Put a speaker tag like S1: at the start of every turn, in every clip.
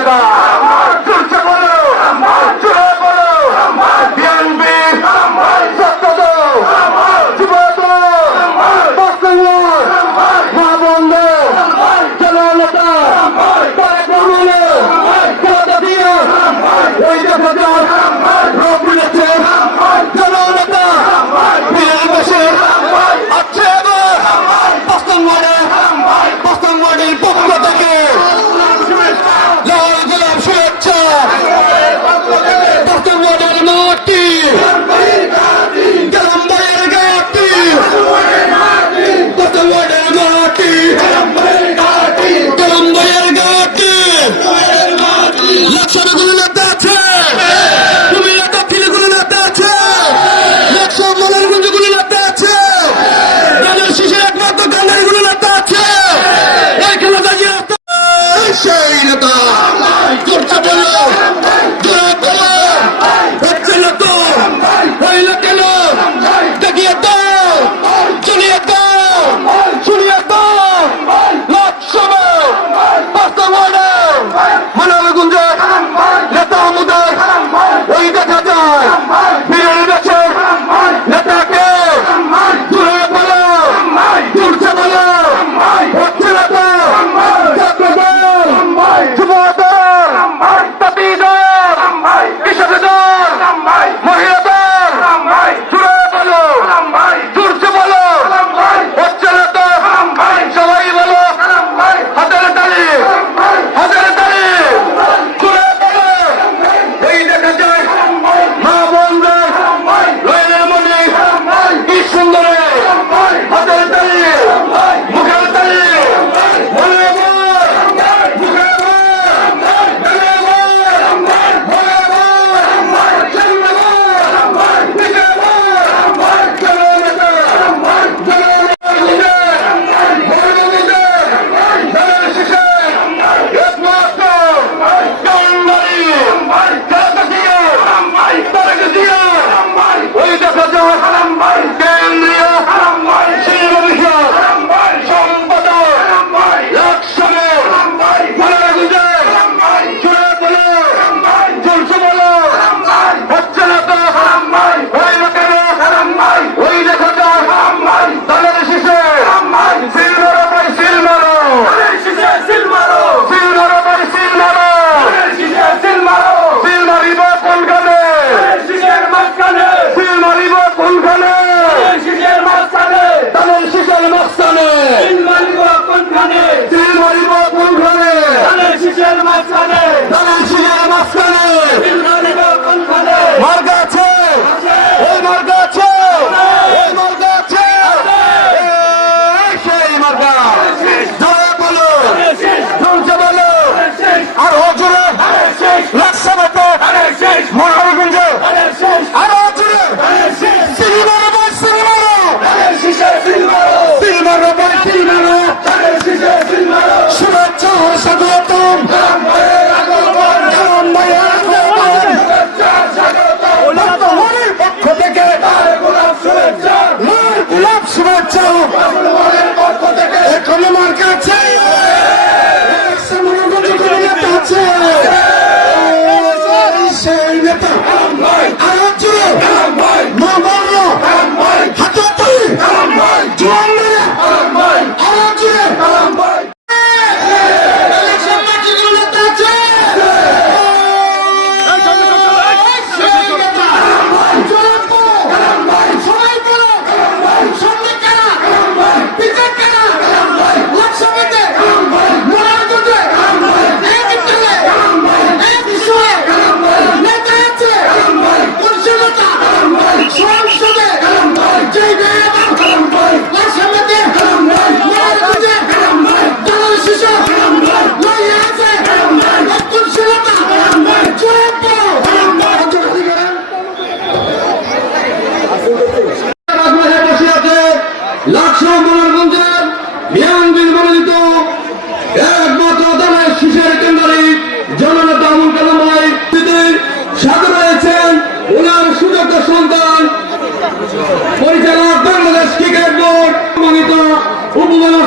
S1: 方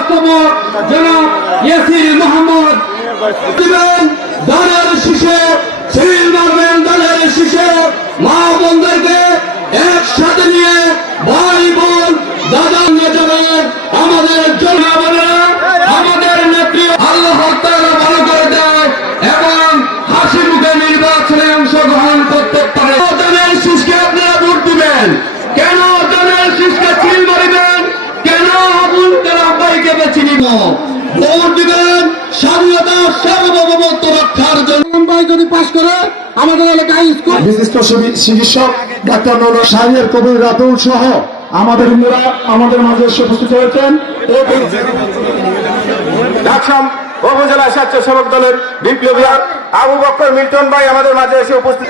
S1: উপব্যবস্থাপক জনাব ইয়াসির মোহাম্মদ দিবেন দলের শিশে ভাই যদি পাশ করে, আমাদের এলাকায় স্কুল
S2: বিশিষ্ট চিকিৎসক ডাক্তার কবির রাতুল সহ আমাদের ইন্দিরা আমাদের মাঝে এসে উপস্থিত হয়েছেন।
S3: উপজেলা স্বেচ্ছাসেবক দলের বিপ্লবী আবু বক্কর মিল্টন ভাই আমাদের মাঝে এসে উপস্থিত